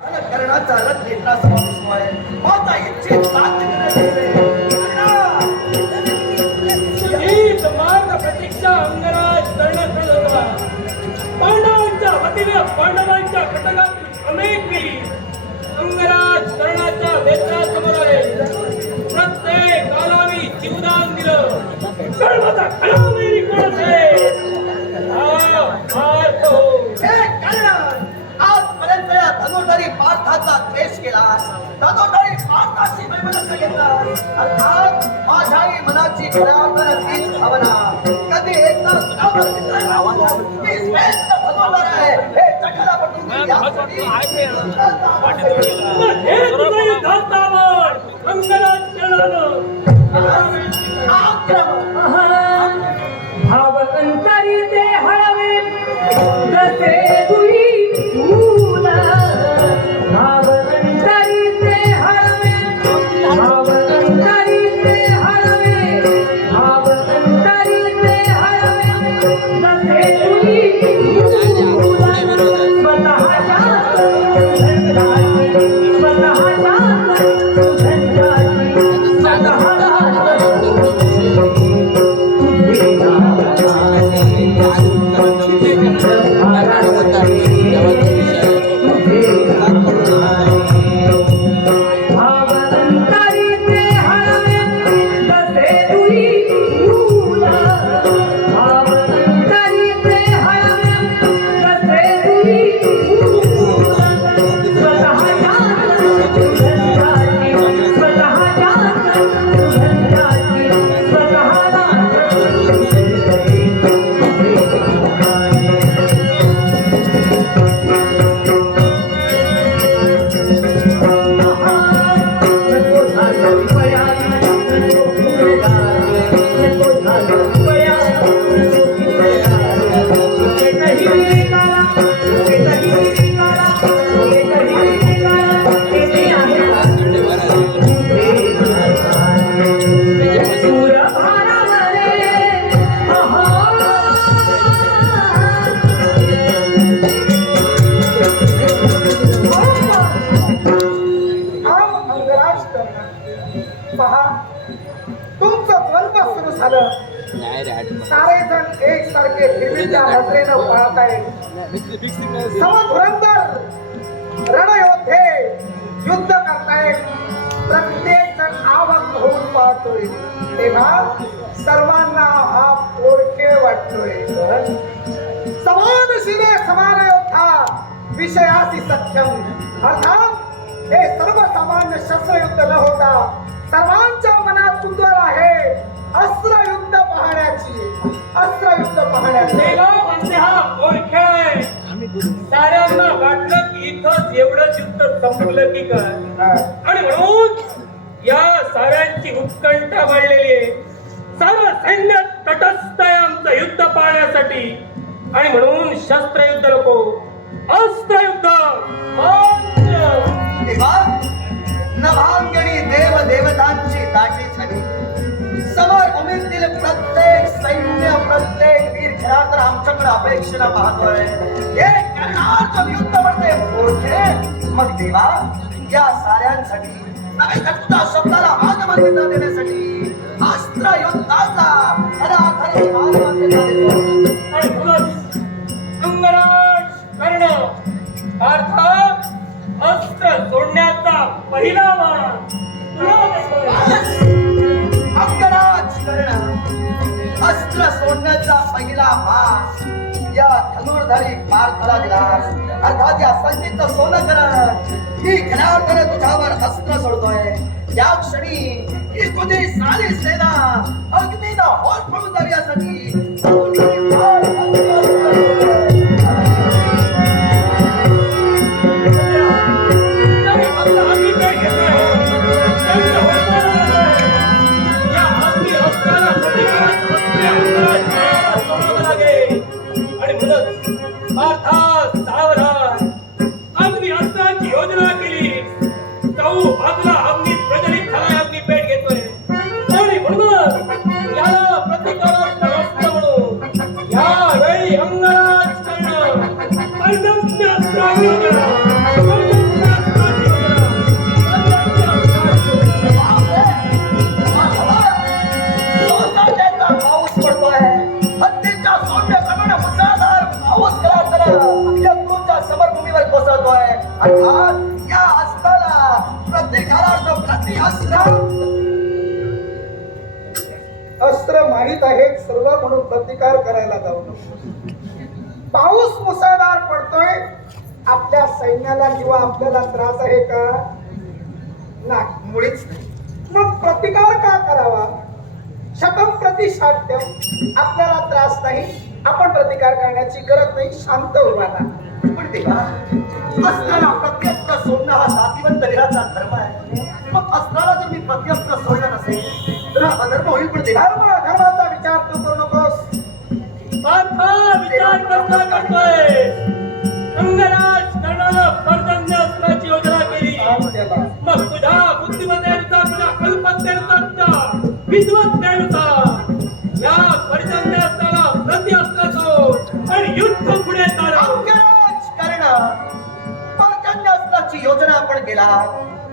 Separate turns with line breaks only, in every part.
कर्णाचा रथ घेतला समावेश आहे माझा इच्छित
प्रतीक्षा अंगराज पांडवांच्या वतीने पांडवांच्या कटकात अनेक वेळी अंगराज कर्णाच्या नेत्रासमोर प्रत्येक कालावी जीवदान दिलं कर्णाचा कलावेरी आहे हा पार्थ हो.
हे कर्ण. धनुर्धरी पार्थाचा द्वेष केलास धनुर्धरी पार्थाशी मैमनस्य घेतला अर्थात माझ्याही मनाची खऱ्या तीच भावना. कधी एकदा तुझ्यावर चित्र लावलं. मी श्रेष्ठ धनुर्धर आहे. हे जगाला पटवून
हे
आक्रमण
सुरू झालं सारे जण एक सारखे फिरवीच्या नजरेनं पाहत आहेत. समधुरंदर रणयोद्धे युद्ध करतायत. प्रत्येक जण आवक होऊन पाहतोय. तेव्हा सर्वांना हा ओळखे वाटतोय. समान शिरे समान योद्धा विषयासी सत्यम. अर्थात हे सर्वसामान्य शस्त्रयुद्ध न होता सर्वांच्या मनात कुतूहल आहे. अस्त्रयुद्ध पाहण्याची अस्त्रयुद्ध पाहण्याची.
म्हणजे हा ओळखे आहे. साऱ्यांना वाटलं की इथंच एवढंच युद्ध संपलं की काय? आणि म्हणून या साऱ्यांची उत्कंठा वाढलेली आहे. सारं सैन्य तटस्थ आहे आमचं युद्ध पाहण्यासाठी. आणि म्हणून शस्त्रयुद्ध नको अस्त्रयुद्ध मान्य.
तेव्हा नभांगणी देव देवतांची दाटी झाली. समोर भूमीतील प्रत्येक सैन्य प्रत्येक वीर खेळाडू आमच्याकडे अपेक्षेला पाहतोय. हे कर्णार्जुन युद्ध म्हणते ओळखे मग देवा या साऱ्यांसाठी नव्हे तर तुझ्या शब्दाला मान मान्यता देण्यासाठी अस्त्र युद्धाचा खरा मान मान्यता देतो
अंगराज कर्ण अर्थात अस्त्र सोडण्याचा पहिला मान
कर्ण. अस्त्र सोडण्याचा पहिला भाग या धनुर्धारी पार्थला दिला अर्थात या संचित सोनं करण. मी खऱ्या तुझ्यावर अस्त्र सोडतोय. या क्षणी ही तुझी सारी सेना अग्नीनं होत पडून जावी
तू करू नकोस.
विचार करता करतोय अंगराज कर्णाला पर्जन्य अस्त्राची योजना केली. मग तुझ्या बुद्धिमत्तेनुसार तुझ्या कल्पत्तेनुसार विद्वत्तेनुसार या पर्जन्य अस्त्राला प्रति अस्त्र सोड आणि युद्ध पुढे
कर्ण पर्जन्य योजना आपण केला.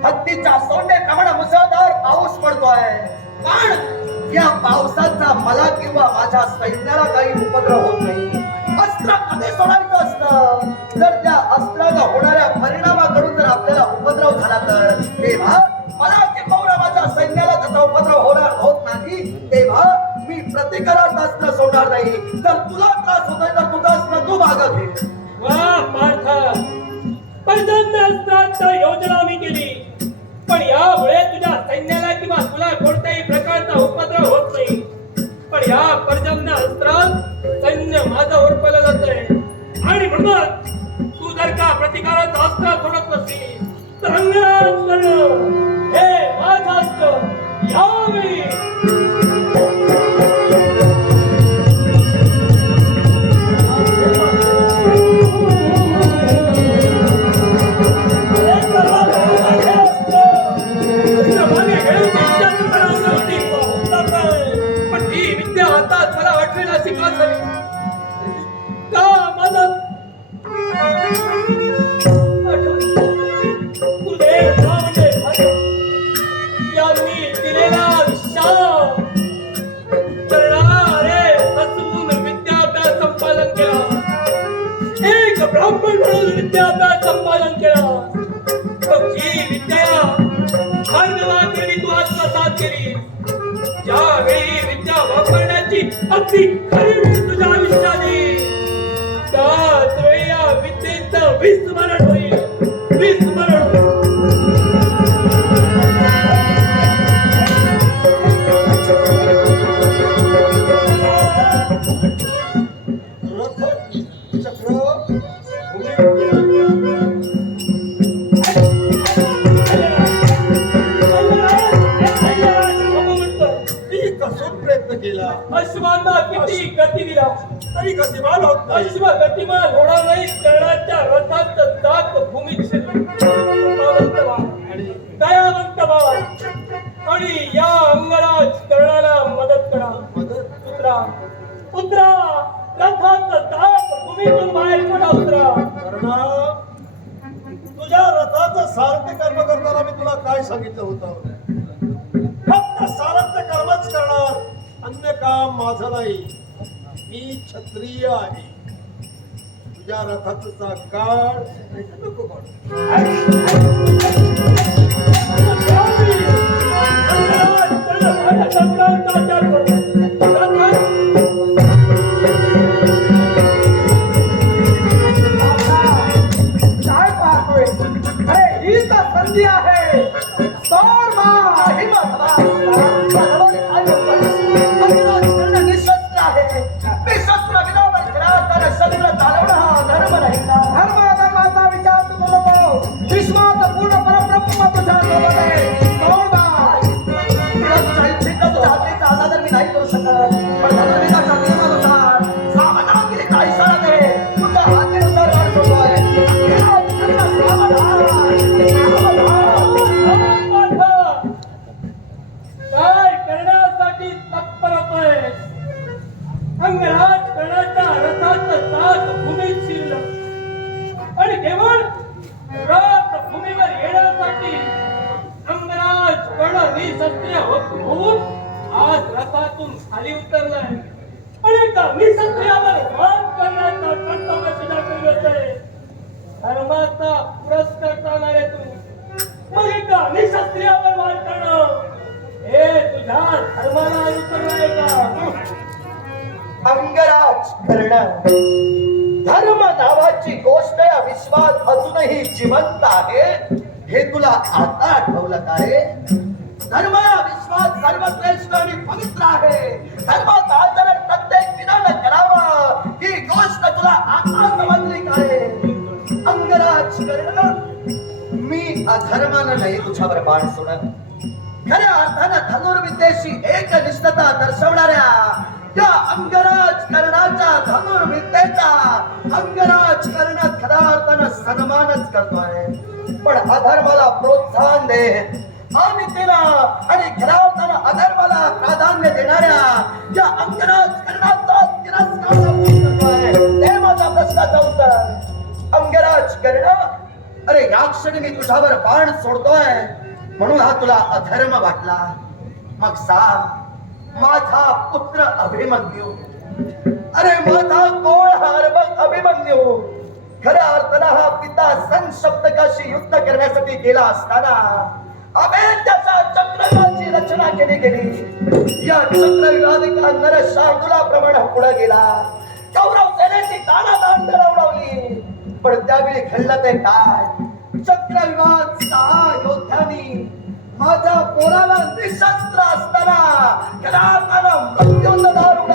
हत्तीच्या सोंडेप्रमाणे मुसळधार पाऊस पडतोय. पण या पावसाचा मला किंवा माझ्या सैन्याला काही उपद्रव होत नाही. अस्त्र कधी सोडायचं असतं? जर त्या अस्त्राला होणाऱ्या परिणामाकडून जर आपल्याला उपद्रव झाला तर तेव्हा मला किंवा माझ्या सैन्याला त्याचा उपद्रव होणार होत नाही तेव्हा मी प्रतिकारात अस्त्र सोडणार नाही. तर तुला त्रास होतोय तर तुझं अस्त्र तू मागं घे.
ती खरी तुझ्या आयुष्याने. येईल त्याच वेळी अश्वांना किती गती दिला
तरी गतिमान होत नाही.
अश्व गतिमान होणार नाही. कर्णाच्या रथात जात भूमीत. दयावंत व्हा. आणि या अंगराज कर्णाला मदत करा.
मदत?
पुत्रा. पुत्रा रथात जात भूमीतून बाहेर पडा
कर्णा तुझ्या रथाचं सारथ्य कर्म करताना मी तुला काय सांगितलं होतं? फक्त सारथ्य कर्मच करणार. अन्य काम माझं नाही मी क्षत्रिय आहे तुझ्या रथाचा काळ नको काढू.
सत्य होऊन आज रथातून खाली उतरलाय. आणि एका सत्यावर मात करण्याचा कर्तव्य सुद्धा करीत आहे धर्माचा पुरस्कार निशस्त्रियावर वार करणं हे तुझ्या धर्माला अनुसरण आहे का?
अंगराज करणं धर्म नावाची गोष्ट या विश्वात अजूनही जिवंत आहे. हे तुला आता आठवलं काय धर्म विश्वास विश्वात सर्वश्रेष्ठ आणि पवित्र आहे. धर्माचं आचरण प्रत्येक विधान करावं. ही गोष्ट तुला आता समजली काय? अंगराज करणं. मी अधर्मानं नाही तुझ्यावर बाण सोडत. खऱ्या अर्थानं धनुर्विद्येशी एक निष्ठता दर्शवणाऱ्या त्या अंगराज कर्णाच्या धनुर्विद्येचा अंगराज कर्ण खऱ्या अर्थानं सन्मानच करतोय. पण अधर्माला प्रोत्साहन देत अनितीला आणि घरावताना अर्थानं अधर्माला प्राधान्य देणाऱ्या ज्या अंगराज कर्णाचा तिरस्कार ते माझा प्रश्नाचं उत्तर. अंगराज कर्ण अरे या क्षणी मी तुझ्यावर बाण सोडतोय म्हणून हा तुला अधर्म वाटला. मग सांग माझा पुत्र अभिमन्यू. अरे माझा कोण हार अभिमन्यू. खऱ्या अर्थानं हा पिता संशब्दकाशी युद्ध करण्यासाठी गेला असताना अभेद्याच्या चक्रव्यूहाची रचना केली गेली. या चक्रव्यूहाधिका नर शार्दुलाप्रमाणे पुढे गेला. कौरव सेनेची दाणादाण उडवली पण त्यावेळी घडलं ते काय? चक्रविवाद सहा योद्ध्यांनी माझ्या पोराला निशस्त्र असताना कदाचानं मृत्यूचं दारुण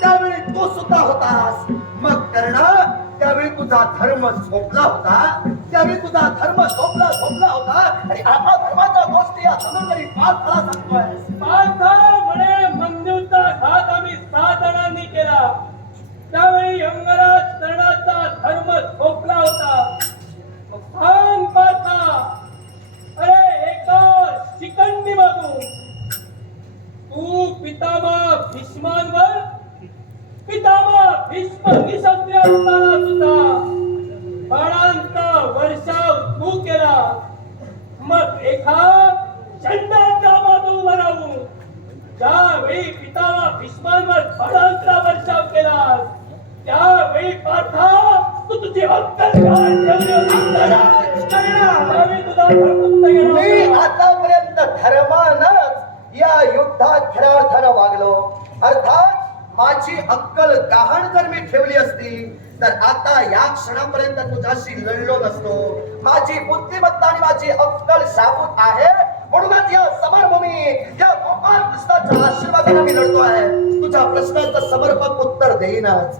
त्यावेळी तू सुद्धा होतास मग कर्णा त्यावेळी तुझा धर्म झोपला होता त्यावेळी तुझा धर्म झोपला झोपला होता आणि आता धर्माच्या गोष्टी या समोर पाच खरा सांगतोय.
पार्था म्हणे मंदिरचा घात आम्ही सहा जणांनी केला. त्यावेळी अंगराज कर्णाचा धर्म झोपला होता. मग सांग पार्था अरे एका शिकंडी मागू तू पितामा भीष्मांवर पितामह भीष्म निशस्त्र असताना सुद्धा बाणांचा वर्षाव तू केला मग एका चंडाचा मागू उभा राहून ज्यावेळी पिताला भीष्मांवर बाणांचा वर्षाव केला त्यावेळी पार्था तू तुझी अक्कल काय ठेवली होती? त्यावेळी तुझा धर्म
मी. आतापर्यंत धर्मानच या युद्धात खऱ्या अर्थानं वागलो अर्थात माझी अक्कल गहाण जर मी ठेवली असती तर आता या क्षणापर्यंत तुझ्याशी लढलो नसतो. माझी बुद्धिमत्ता आणि माझी अक्कल साबूत आहे. म्हणूनच या समरभूमी या गोपाळ कृष्णाच्या आशीर्वादाने मी लढतो आहे. तुझ्या प्रश्नाचं समर्पक उत्तर देईनच.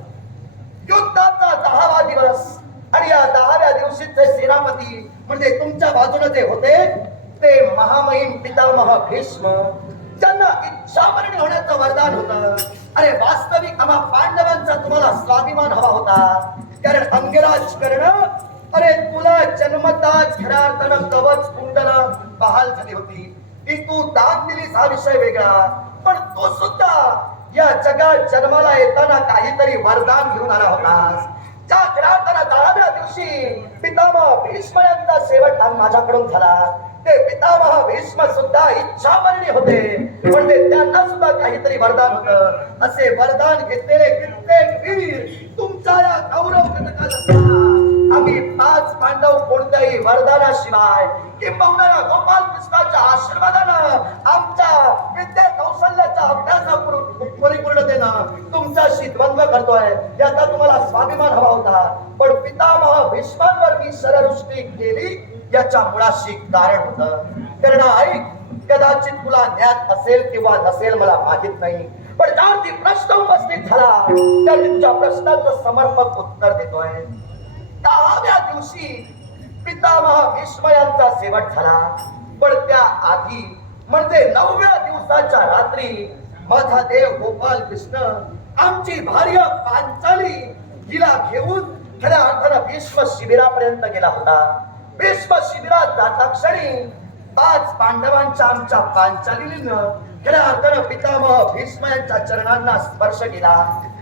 युद्धाचा दहावा दिवस आणि या दहाव्या दिवशी ते सेनापती म्हणजे तुमच्या बाजूने जे होते ते महामहिम पितामह भीष्म ज्यांना इच्छामरणी होण्याचं वरदान होतं. अरे वास्तविक आम्हा पांडवांचा तुम्हाला स्वाभिमान हवा होता. कारण अंगराज कर्ण अरे तुला जन्मताच घरार्थन कवच कुंडल बहाल झाली होती. ती तू दान दिलीस हा विषय वेगळा. पण तो सुद्धा या जगात जन्माला येताना काहीतरी वरदान घेऊन आला होतास. त्या ग्राहकाला दहाव्या दिवशी पितामह भीष्म यांचा शेवट माझ्याकडून झाला. ते पितामह भीष्म सुद्धा इच्छामरणी होते. पण ते त्यांना सुद्धा काहीतरी वरदान होत. असे वरदान घेतलेले कित्येक वीर तुमच्या या गौरव घटकात आम्ही पाच पांडव कोणत्याही वरदानाशिवाय किंबहुना गोपाल कृष्णाच्या आशीर्वादानं आमच्या विद्या कौशल्याच्या अभ्यासापूर्व परिपूर्णतेनं तुमच्याशी द्वंद्व करतोय. याचा तुम्हाला स्वाभिमान हवा होता. पण पितामह भीष्मांवर मी शरवृष्टी केली याच्या मुळाशी कारण होत. कारण ऐक कदाचित तुला ज्ञात असेल किंवा नसेल मला माहीत नाही. पण ती प्रश्न उपस्थित झाला तर तुझ्या प्रश्नाचं समर्पक उत्तर देतोय. दहाव्या दिवशी पितामह भीष्म यांचा शेवट झाला. पण त्या आधी म्हणजे नवव्या दिवसाच्या रात्री माझा देव गोपाल कृष्ण आमची भार्य पांचाली हिला घेऊन खऱ्या अर्थानं भीष्म शिबिरापर्यंत गेला होता. भीष्म शिबिरात जाता क्षणी पाच पांडवांच्या आमच्या पांचालीनं खऱ्या अर्थानं पितामह भीष्म यांच्या चरणांना स्पर्श केला.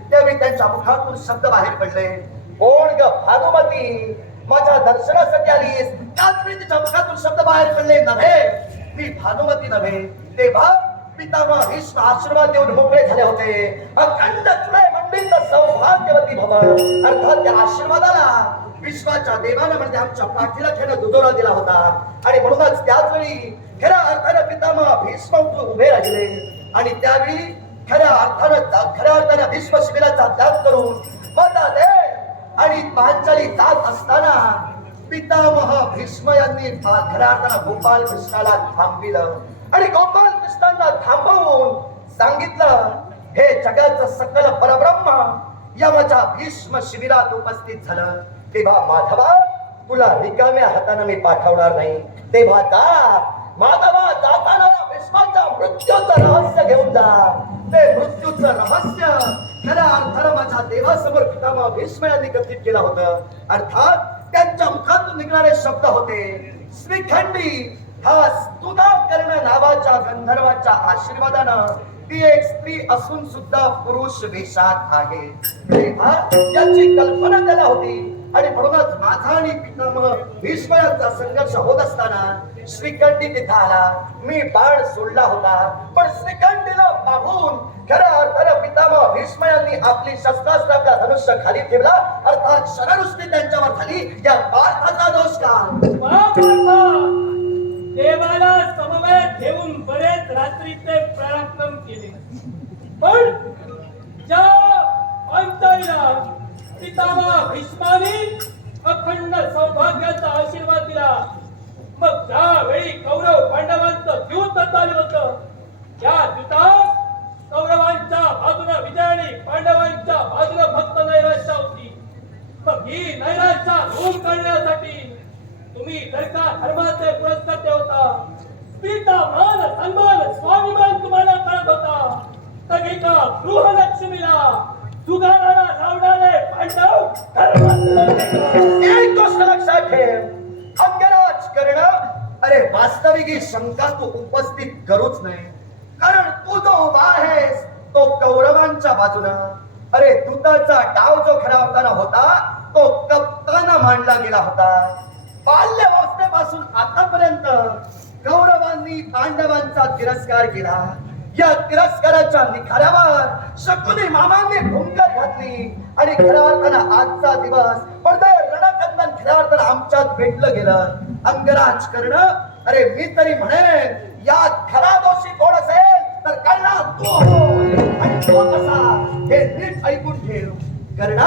त्यावेळी त्यांच्या मुखातून शब्द बाहेर पडले. कोण ग भानुमती माझ्या दर्शनासाठी आलीस. त्याच वेळी तिच्या मुखातून शब्द बाहेर पडले. नव्हे मी भानुमती नव्हे तेव्हा पितामह भीष्म आशीर्वाद देऊन मोकळे झाले होते. अखंड तुळे मंडित सौभाग्यवती भवन अर्थात त्या आशीर्वादाला विश्वाच्या देवाने म्हणजे आमच्या पाठीला खेळ दुजोरा दिला होता. आणि म्हणूनच त्याच वेळी खऱ्या अर्थानं पितामह भीष्म उभे राहिले. आणि त्यावेळी खऱ्या अर्थानं खऱ्या अर्थानं भीष्म शिबिराचा त्याग करून माझा आणि पांचाली जात असताना पितामह भीष्म यांनी भा- खऱ्या अर्थानं गोपाल कृष्णाला थांबविलं. आणि गोपाल कृष्णांना थांबवून सांगितलं हे जगाचं सकल परब्रह्म या माझ्या भीष्म शिबिरात उपस्थित झालं. तेव्हा माधवा तुला रिकाम्या हाताने मी पाठवणार नाही. तेव्हा जा. माधवा जाताना या मृत्यूचं रहस्य घेऊन जा. ते मृत्यूचं रहस्य खऱ्या अर्थानं माझ्या देवासमोर पितामा भीष्म यांनी कथित केलं होतं. अर्थात त्यांच्या मुखातून निघणारे शब्द होते श्रीखंडी हा स्तुता कर्ण नावाच्या गंधर्वाच्या आशीर्वादानं ती एक स्त्री असून सुद्धा पुरुष वेशात आहे. तेव्हा याची कल्पना त्याला होती. आणि म्हणूनच माझा आणि पितामह भीष्मयांचा संघर्ष होत असताना श्रीखंडी तिथं आला मी बाण सोडला होता. पण श्रीखंडीला पाहून खऱ्या अर्थानं पितामह भीष्म यांनी आपली शस्त्रास्त्राचा आपल्या धनुष्य खाली ठेवला. अर्थात शरणुष्टी त्यांच्यावर झाली या पार्थाचा दोष का?
देवाला समवेत ठेवून बरेच रात्रीचे पराक्रम केले. पण ज्या अंतराम पितामा भीष्माने अखंड सौभाग्याचा आशीर्वाद दिला. मग ज्यावेळी कौरव पांडवांचं युद्ध चालू होतं त्या युद्धात कौरवांच्या बाजूला विजय पांडवांच्या बाजूला फक्त नैराश्य होती. मग ही नैराश्य दूर करण्यासाठी तुम्ही जर धर्माचे पुरस्कर्ते होता पिता मान सन्मान स्वाभिमान तुम्हाला कळत होता. तर एका गृहलक्ष्मीला सुगाराला लावणारे पांडव
एक गोष्ट लक्षात ठेव. अंगराज करणं अरे वास्तविक ही शंका तू उपस्थित करूच नाही. कारण तू जो उभा आहेस तो कौरवांच्या बाजूनं. अरे दुताचा डाव जो खराब होताना होता तो कप्ताना मांडला गेला होता. बाल्यावस्थेपासून आतापर्यंत कौरवांनी पांडवांचा तिरस्कार केला. या तिरस्काराच्या निखाऱ्यावर शकुनी मामांनी भुंकर घातली. आणि खऱ्या अर्थानं आजचा दिवस. पडदे रणकंदन खऱ्या अर्थानं आमच्यात भेटलं गेलं. अंगराज करणं अरे मी तरी म्हणेन यात खरा दोषी कोण असेल तर करणा तू. हो. आणि तो कसा हे नीट ऐकून ठेव कर्ण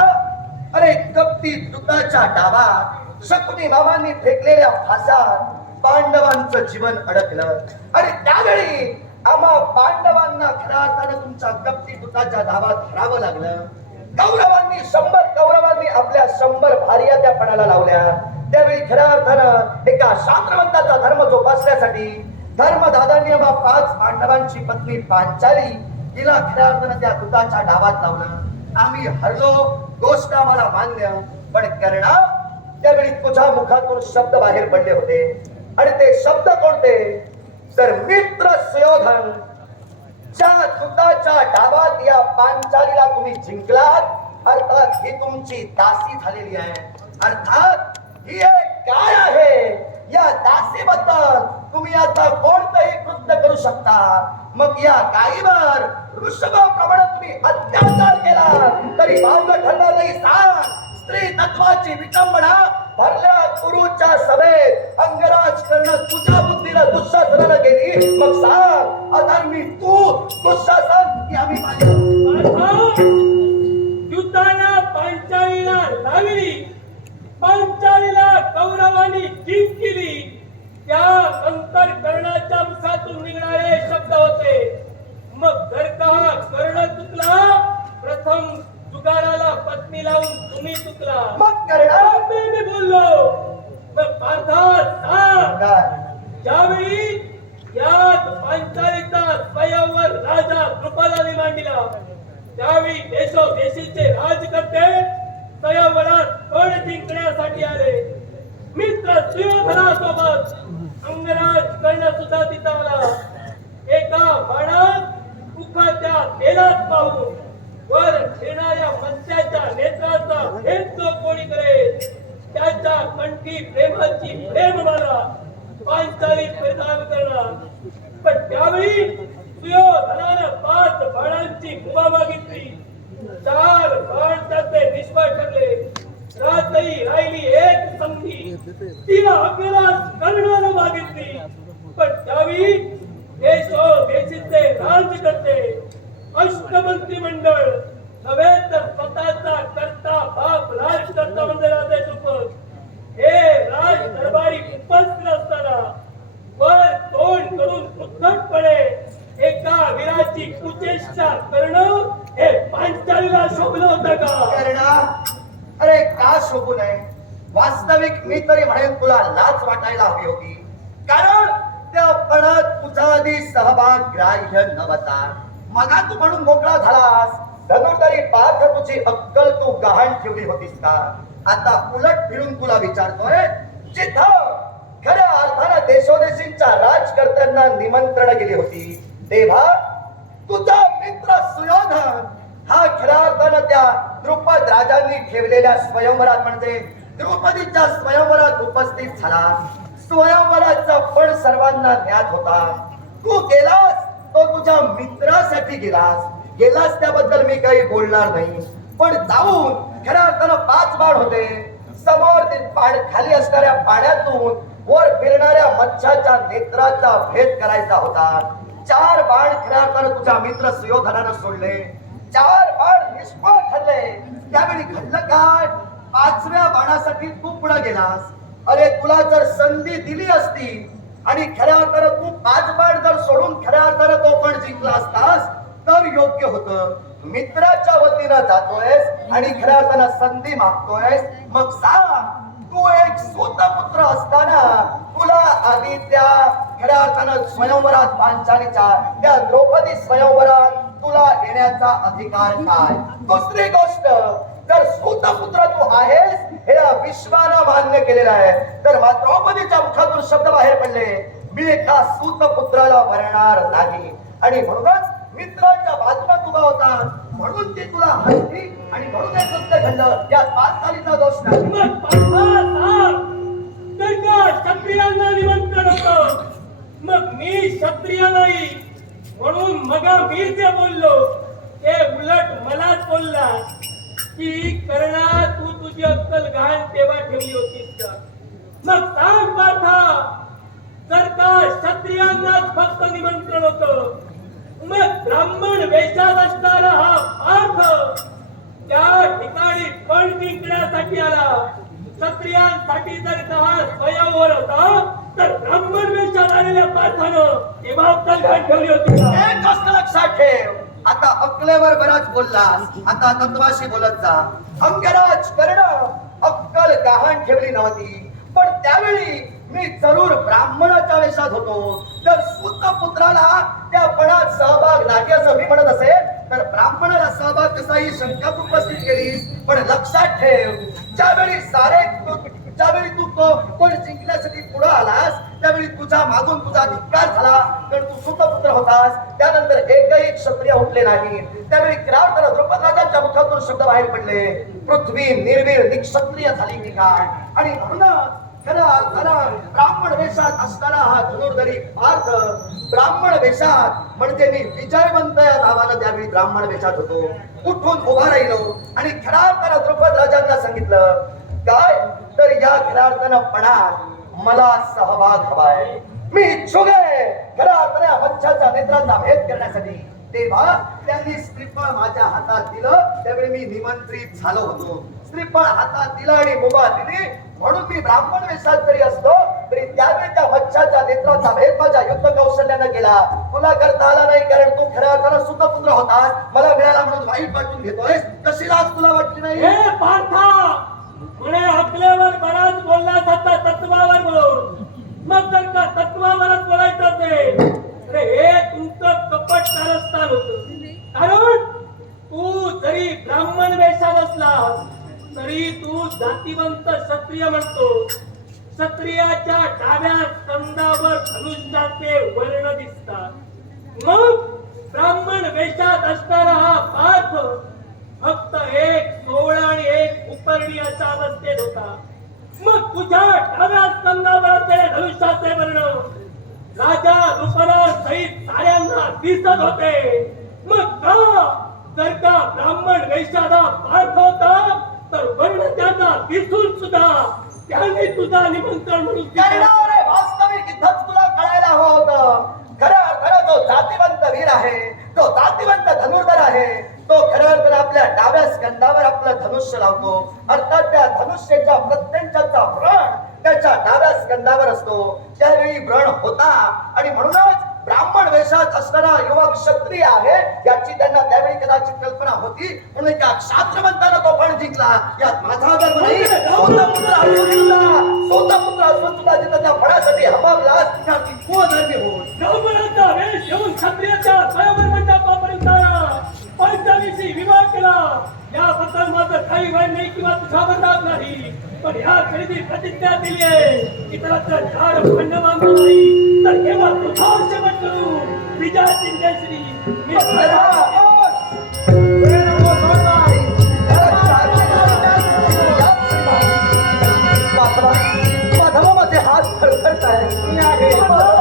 अरे कपटी दुधाच्या डावात शकुनी मामांनी फेकलेल्या फासात. पांडवांचं जीवन अडकलं. आणि त्यावेळी आम्हा पांडवांना खऱ्या अर्थानं तुमच्या कपटी धावात हरावं लागलं. कौरवांनी शंभर कौरवांनी आपल्या शंभर भार्या त्या पणाला लावल्या. त्यावेळी खऱ्या अर्थानं एका शास्त्रवंताचा धर्म जोपासण्यासाठी धर्मदादांनी आम्हा पाच पांडवांची पत्नी पांचाली तिला खऱ्या अर्थानं त्या दुताच्या डावात लावलं. आम्ही हरलो गोष्ट आम्हाला मान्य पण कर्णा त्यावेळी तुझ्या मुखातून शब्द बाहेर पडले होते. आणि ते शब्द कोणते? तर मित्र सुयोधन ज्या दुधाच्या डावात या पांचालीला तुम्ही जिंकलात अर्थात ही तुमची दासी झालेली आहे. अर्थात ही एक काय आहे. या दासीबद्दल तुम्ही आता कोणतंही कृत्य करू शकता. मग या गायीवर ऋषभाप्रमाणे तुम्ही अत्याचार केला. तरी भावग ठरणार नाही सांग स्त्री तत्वाची विटंबना भरल्या गुरुच्या सभेत अंगराज करणं तुझ्या बुद्धीला दुःशासनाला गेली. मग सांग अधर्मी तू दुःशासन की आम्ही
युद्धाला पांचाळीला लावली. पांचाळीला कौरवानी जिंकली त्या नंतर कर्णाच्या मुखातून निघणारे शब्द होते मग जर का हा कर्ण चुकला प्रथम जुगाराला पत्नी लावून तुम्ही चुकला
मग करणं
मी मी बोललो मग पार्था सांग
काय?
ज्यावेळी यात पांचालीचा स्वयंवर राजा कृपालाने मांडला त्यावेळी देशोदेशीचे राजकर्ते स्वयंवरात पण जिंकण्यासाठी आले मित्र सुयोधनासोबत अंगराज कर्ण सुद्धा तिथं आला एका बाणात मुखाच्या तेलात पाहून वर येणाऱ्या मत्स्याच्या नेत्राचा भेद जो कोणी करेल त्याच्या कंठी प्रेमाची प्रेममाला पांचाली प्रदान करणार पण त्यावेळी सुयोधनानं पाच बाणांची मुभा मागितली चार बाण त्याचे निष्फळ ठरले रातही राहिली एक संधी तिला आपल्याला कर्णाला मागितली पण त्यावेळी देश देशीचे राज्य करते अष्टमंत्री मंडळ नव्हे तर स्वतःचा करता बाप राज करता म्हणजे राहते सोबत हे राज दरबारी उपस्थित असताना वर तोंड करून उद्धटपणे एका वीराची कुचेष्टा करणं हे पांचालीला शोभलं होतं का
कर्णा अरे का शोभू नये वास्तविक मी तरी म्हणेन तुला लाच वाटायला हवी होती कारण त्या पणात तुझा आधी सहभाग ग्राह्य नव्हता मगा तू म्हणून मोकळा झालास धनुर्धरी पार्थ तुझी अक्कल पाय ठेवली होतीस का? आता उलट फिरून तुला विचारतोय जिथं खऱ्या अर्थानं देशोदेशींच्या राजकर्त्यांना निमंत्रण गेली होती तेव्हा तुझा मित्र सुयोधन हा खऱ्या अर्थानं त्या द्रुपद राजांनी ठेवलेल्या स्वयंवरात म्हणजे द्रौपदीच्या स्वयंवरात उपस्थित झाला. स्वयंवराचा पण सर्वांना ज्ञात होता. तू गेलास तो तुझ्या मित्रासाठी गेलास. गेलास त्याबद्दल मी काही बोलणार नाही. पण जाऊन खऱ्या असताना पाच बाण होते. समोर ते पाण खाली असणाऱ्या पाण्यातून वर फिरणाऱ्या मच्छाच्या नेत्राचा भेद करायचा होता. चार बाण खऱ्या अर्थानं तुझ्या मित्र सुयोधनानं सोडले. चार बाण निष्फळ ठरले. त्यावेळी घडलं काय? पाचव्या बाणासाठी तू पुढे गेलास. अरे तुला जर संधी दिली असती आणि खऱ्या अर्थानं तू पाच बाण जर सोडून खऱ्या अर्थानं तो पण जिंकला असतास तर योग्य होतं. मित्राच्या वतीनं जातोयस आणि खऱ्या अर्थानं संधी मागतोयस. मग सांग तू एक सूतपुत्र असताना तुला आधी त्या खऱ्या अर्थानं स्वयंवरात पांचालीच्या त्या द्रौपदी स्वयंवरात तुला येण्याचा अधिकार काय? दुसरी गोष्ट जर सूतपुत्र तू आहेस हे विश्वानं मान्य केलेलं आहे. तर मा- द्रौपदीच्या मुखातून शब्द बाहेर पडले. मी एका सूतपुत्राला भरणार नाही. आणि म्हणूनच मित्राच्या बाजूला उभा होता. म्हणून ते तुला हरली आणि म्हणून हे सत्य घडलं. यात पाचकालीचा दोष नाही.
क्षत्रियांना निमंत्रण होत मग मी क्षत्रिय नाही. म्हणून मगा मी ते बोललो ते उलट मलाच बोलला की कर्णा तू तुझी अक्कल घाण तेव्हा ठेवली होतीस का? मग सांग पार्था जर का क्षत्रियांनाच फक्त निमंत्रण होतं मग ब्राह्मण वेशात असणारा हा पार्थ त्या ठिकाणी पण जिंकण्यासाठी आला. क्षत्रियांसाठी जर हा स्वयंवर होता तर ब्राह्मण वेशात आलेल्या पार्थानं तेव्हा अक्कल ठेवली होती.
एक गोष्ट लक्षात ठेव. आता अकलेवर बराच बोललास. आता तत्वाशी बोलत जा. अंगराज कर्ण अक्कल गहाण ठेवली नव्हती. पण त्यावेळी मी जरूर ब्राह्मणाच्या वेशात होतो. जर सुत पुत्राला त्या पणात सहभाग लागे असं मी म्हणत असेल तर ब्राह्मणाला सहभाग कसा ही शंका तू उपस्थित केलीस पण लक्षात ठेव. ज्यावेळी सारे ज्यावेळी तू तो कोण जिंकण्यासाठी पुढे आलास त्यावेळी तुझ्या मागून तुझा धिक्कार झाला. कारण तू सुतपुत्र होतास त्यानंतर एकही क्षत्रिय उठले नाही. त्यावेळी किरावताला द्रुपद राजाच्या मुखातून शब्द बाहेर पडले. पृथ्वी निर्वीर निक्षत्रिय झाली की काय? आणि म्हणूनच खरा ब्राह्मण वेशात असताना हा धनुर्धरी पार्थ ब्राह्मण वेशात म्हणजे मी विजयवंत या नावानं त्यावेळी ब्राह्मण वेशात होतो. उठून उभा राहिलो आणि खऱ्या अर्थानं द्रुपद राजांना सांगितलं काय? तर या खऱ्या अर्थानं पणात मला सहभाग हवाय. मी इच्छुक आहे खऱ्या अर्थाने मच्छाच्या नेत्रांचा भेद करण्यासाठी. तेव्हा त्यांनी स्त्रीफळ माझ्या हातात दिलं. त्यावेळी मी निमंत्रित झालो होतो. श्रीफळ हातात दिलं आणि मुभा दिली म्हणून मी ब्राह्मण वेशात जरी असतो तरी त्यावेळी त्या मच्छाच्या नेत्राचा भेद माझ्या युद्ध कौशल्यानं केला. तुला करता आला नाही कारण तू खऱ्या अर्थानं सुतपुत्र होतास. मला मिळाला म्हणून वाईट वाटून घेतोय कशी लाज तुला वाटली नाही?
हे पार्था अकलेवर बराच बोलला जाता तत्वावर बोल मग जर का तत्वावरच बोलायचं असेल तर हे तुमचं कपट कारस्थान होत. कारण तू जरी ब्राह्मण वेशात असलास तरी तू जातीवंत क्षत्रिय म्हणतो. क्षत्रियाच्या डाव्या स्तंभावर धनुष्याचे वर्ण दिसतात. मग ब्राह्मण वेशात असणारा हा पार्थ फक्त एक सोहळा आणि एक उपर्णी अशा अवस्थेत होता. मग तुझ्या डाव्या स्तंभावर ते धनुष्याचे वर्ण राजा दुपरा सहित साऱ्यांना दिसत होते. मग का जर का ब्राह्मण वेशाला पार्थ होता वर्ण तिथून सुद्धा त्यांनी तुझा निमंत्रण म्हणून
वास्तविक इथंच तुला कळायला हवं होतं. खरं खरं तो जातीवंत वीर आहे. तो जातीवंत धनुर्धर आहे. तो खरं अर्थाने आपल्या डाव्या स्कंदावर आपलं धनुष्य लावतो. अर्थात त्या धनुष्याच्या प्रत्यंचा व्रण त्याच्या डाव्या स्कंदावर असतो. त्यावेळी व्रण होता आणि म्हणूनच ब्राह्मण वेशात असणारा युवा क्षत्रिय आहे याची त्यांना त्यावेळी कदाचित कल्पना होती. म्हणून एका क्षात्रवंतानं तो पण जिंकला. यात माझा धर्म नाही स्वतः पुत्र असून सुद्धा जिथं त्या फळासाठी हबाबला त्या ती कुधर्मी होत
ब्राह्मणाचा वेश घेऊन क्षत्रियाच्या स्वयंवर मंडपापर्यंत राजधानीशी विवाह केला. याबद्दल माझं काही भय नाही किंवा तुझ्यावर राग नाही. पण ह्या खरेदी प्रतिज्ञा दिली आहे. की त्याचा चार खंड मागत नाही. तर केव्हा तुझा शेवट करू? विजय शिंदेश्री मी
हाथ खड़खड़ता